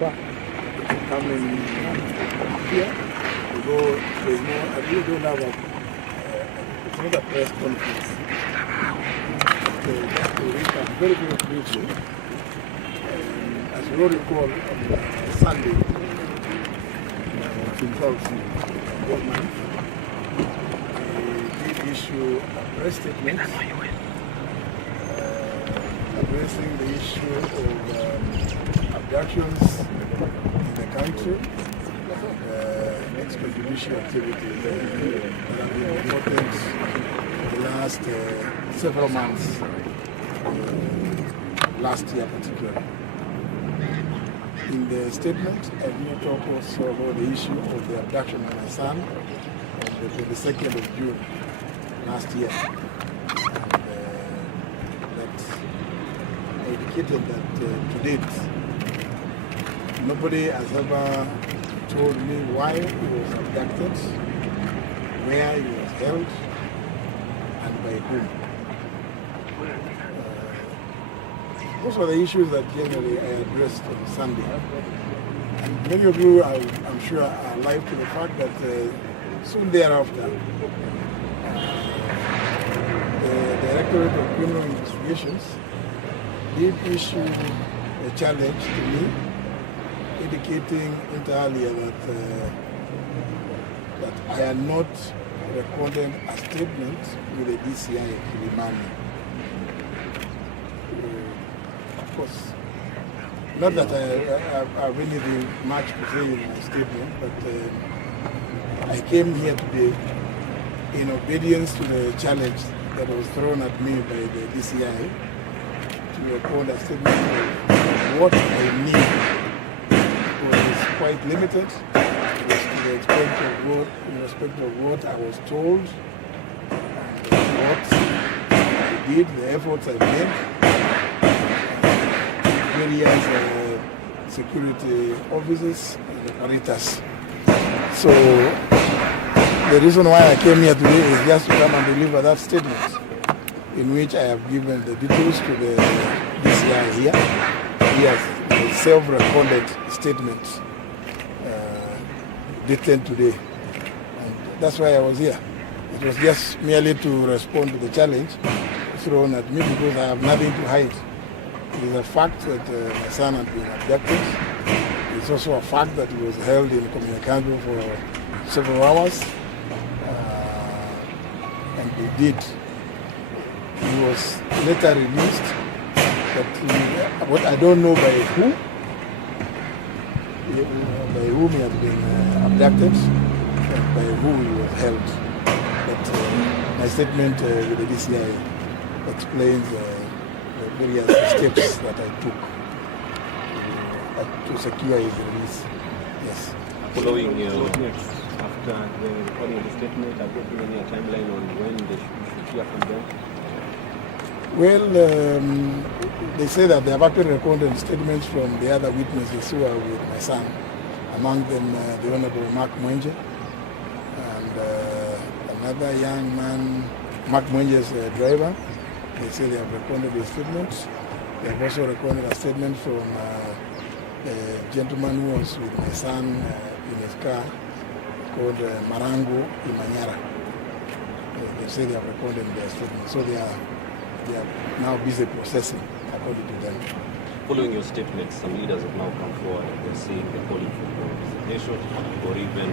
members for coming here. Although there's no, I really don't have it's not a press conference. So just to recap very, very briefly, as you all recall, on Sunday, government did issue a press statement addressing the issue of abductions in the country, extrajudicial activities that have been reported in the last several months, last year particularly. In the statement, I did talk also about the issue of the abduction of my son on the 22nd of June last year. And that I indicated that to date, nobody has ever told me why he was abducted, where he was held, and by whom. Those were the issues that generally I addressed on Sunday. And many of you, I'm sure, are alive to the fact that soon thereafter, the Directorate of Criminal Investigations did issue a challenge to me, indicating inter alia that I had not recorded a statement with the DCI in Kilimani. Of course, not that I have anything much to say in my statement, but I came here today in obedience to the challenge that was thrown at me by the DCI to record a statement of what I need. It was quite limited. It was to the extent of in respect of what I was told, what I did, the efforts I made, various security officers and operators. So the reason why I came here today is just to come and deliver that statement, in which I have given the details to the DCI here. He has self-recorded statements dated today. And that's why I was here. It was just merely to respond to the challenge thrown at me because I have nothing to hide. It is a fact that my son had been abducted. It's also a fact that he was held in Communicado for several hours. And he did. He was later released, but I don't know by whom he had been abducted, and by who he was held. But my statement with the DCI explains the various steps that I took to secure his release. Yes. Following after the recording of the statement, have you given any timeline on when they should hear from them? Well, they say that they have actually recorded statements from the other witnesses who are with my son, among them the Honorable Mark Mwenje and another young man, Mark Mwenje's driver. They say they have recorded the statements. They have also recorded a statement from a gentleman who was with my son in his car called Marango Imanyara. They say they have recorded their statement. So they are now busy processing according to them. Following your statement, some leaders have now come forward and they're saying they're calling for your resignation or even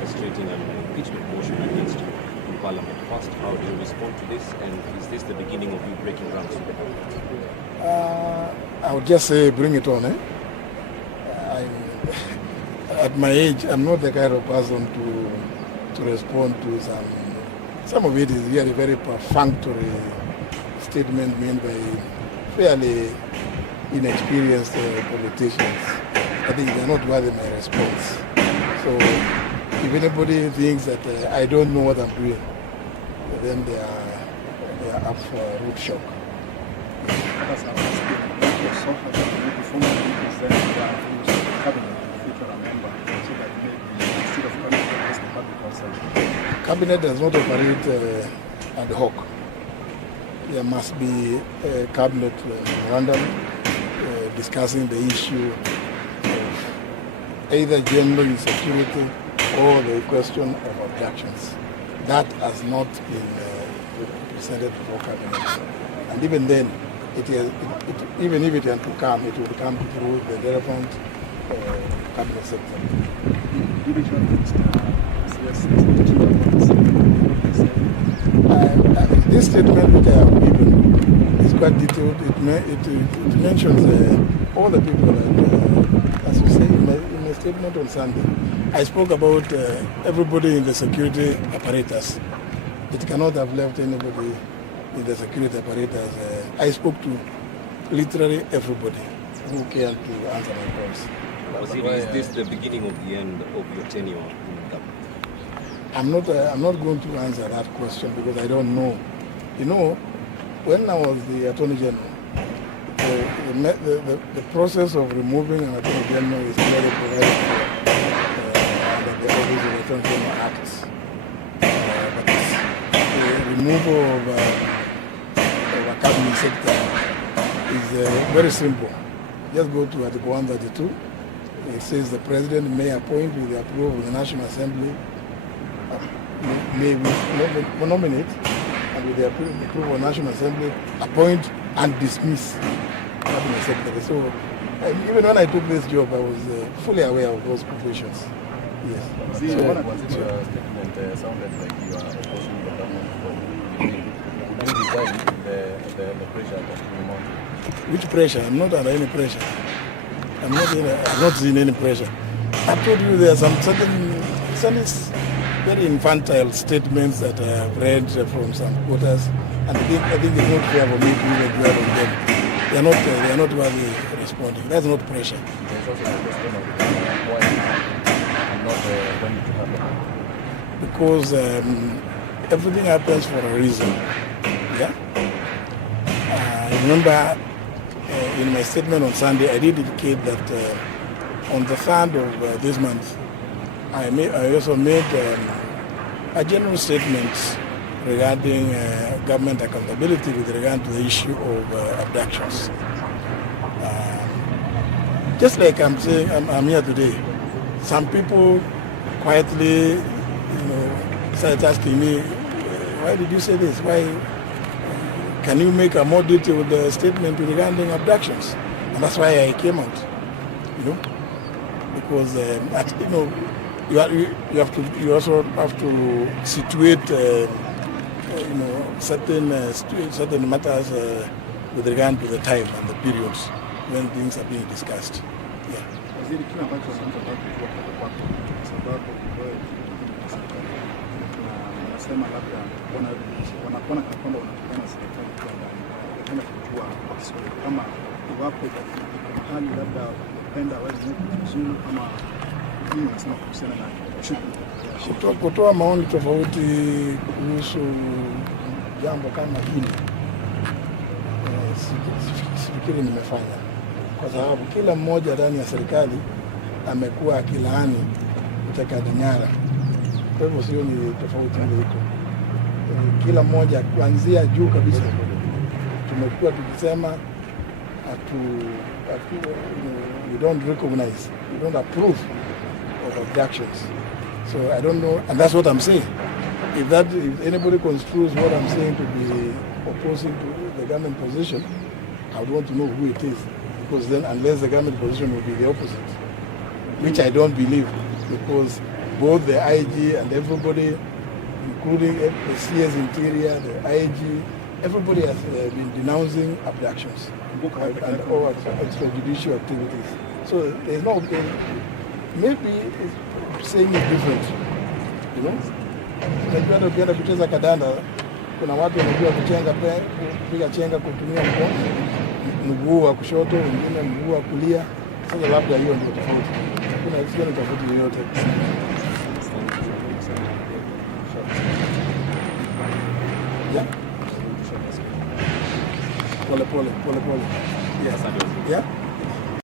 orchestrating an impeachment motion against you in Parliament. First, how do you respond to this, and is this the beginning of you breaking ranks with the government? I would just say bring it on. At my age, I'm not the kind of person to respond to some of it is really very perfunctory statement made by fairly inexperienced politicians. I think they're not worthy my response. So if anybody thinks that I don't know what I'm doing, then they are up for root shock. Cabinet does not operate ad hoc. there must be a cabinet memorandum discussing the issue of either general insecurity or the question of abductions. That has not been presented before cabinet. And even then, even if it had to come, it will come through the relevant cabinet sector. This statement which I have given is quite detailed. It mentions all the people that, as you say in my statement on Sunday, I spoke about everybody in the security apparatus. It cannot have left anybody in the security apparatus. I spoke to literally everybody who cared to answer my calls. Is this the beginning of the end of your tenure in government? I'm not going to answer that question because I don't know. You know, when I was the Attorney General, the process of removing an Attorney General is clearly provided under the Office of Attorney General Acts. But the removal of a cabinet sector is very simple. Just go to Article 132. It says the President may appoint with the approval of the National Assembly, may nominate, and with the approval of the National Assembly, appoint and dismiss cabinet secretary. So even when I took this job, I was fully aware of those provisions. Yes. See, so one of your statement sounded like you are opposing the government for the pressure that you mount. Which pressure? I'm not under any pressure. I'm not seeing any pressure. I told you there are some very infantile statements that I have read from some quarters, and I think it's not fair for me to even dwell on them. They are not worthy responding. That's not pressure. There's also the question of why I'm not when to have because everything happens for a reason. Yeah. I remember in my statement on Sunday, I did indicate that on the 3rd of this month, I also made a general statement regarding government accountability with regard to the issue of abductions. Just like I'm saying, I'm here today. Some people quietly, started asking me, why did you say this? Why? Can you make a more detailed statement regarding abductions? And that's why I came out, because you also have to situate certain matters with regard to the time and the periods when things are being discussed. Yeah. Kutoa maoni tofauti kuhusu jambo kama hili sifikiri nimefanya, kwa sababu kila mmoja ndani ya serikali amekuwa akilaani utekaji nyara. Kwa hivyo sio ni tofauti iliko. Kila mmoja kuanzia juu kabisa tumekuwa tukisema we don't recognize, we don't approve of abductions. So I don't know, and that's what I'm saying. If anybody construes what I'm saying to be opposing to the government position, I would want to know who it is, because then unless the government position will be the opposite, which I don't believe, because both the IG and everybody, including the CS Interior, the IG, everybody has been denouncing abductions and all extrajudicial activities. So there's no, maybe saying it different, Unajua ukienda kucheza kadanda, kuna watu wanajua kupiga chenga kutumia mguu wa kushoto, wengine mguu wa kulia. Sasa labda hiyo ndio tofauti. Kuna sio tofauti yoyote. Yeah. Pole. Yeah.